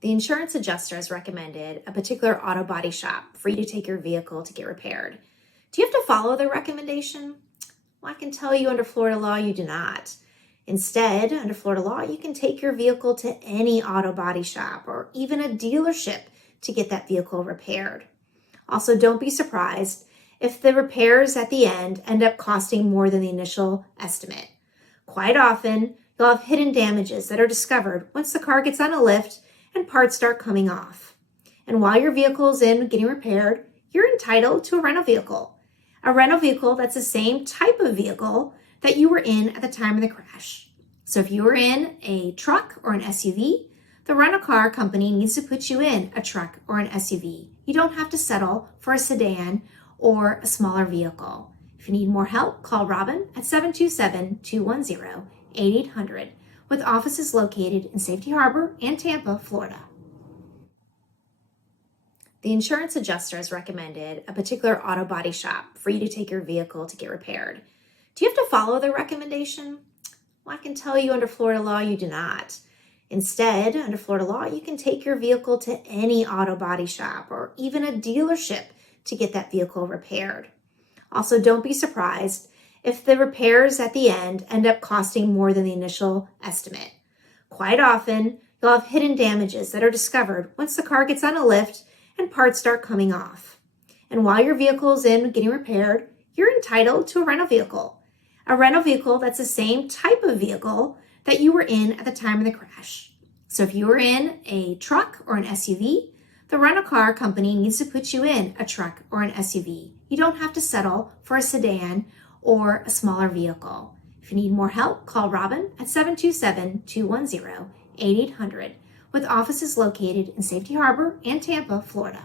The insurance adjuster has recommended a particular auto body shop for you to take your vehicle to get repaired. Do you have to follow their recommendation? Well, I can tell you under Florida law, you do not. Instead, under Florida law, you can take your vehicle to any auto body shop or even a dealership to get that vehicle repaired. Also, don't be surprised if the repairs at the end up costing more than the initial estimate. Quite often, you'll have hidden damages that are discovered once the car gets on a lift and parts start coming off. And while your vehicle is in getting repaired, you're entitled to a rental vehicle. A rental vehicle that's the same type of vehicle that you were in at the time of the crash. So if you were in a truck or an SUV, the rental car company needs to put you in a truck or an SUV. You don't have to settle for a sedan or a smaller vehicle. If you need more help, call Robin at 727-210-8800 with offices located in Safety Harbor and Tampa, Florida. The insurance adjuster has recommended a particular auto body shop for you to take your vehicle to get repaired. Do you have to follow their recommendation? Well, I can tell you under Florida law, you do not. Instead, under Florida law, you can take your vehicle to any auto body shop or even a dealership to get that vehicle repaired. Also, don't be surprised if the repairs at the end up costing more than the initial estimate. Quite often, you'll have hidden damages that are discovered once the car gets on a lift and parts start coming off. And while your vehicle is in getting repaired, you're entitled to a rental vehicle. A rental vehicle that's the same type of vehicle that you were in at the time of the crash. So if you were in a truck or an SUV, the rental car company needs to put you in a truck or an SUV. You don't have to settle for a sedan or a smaller vehicle. If you need more help, call Robin at 727-210-8800 with offices located in Safety Harbor and Tampa, Florida.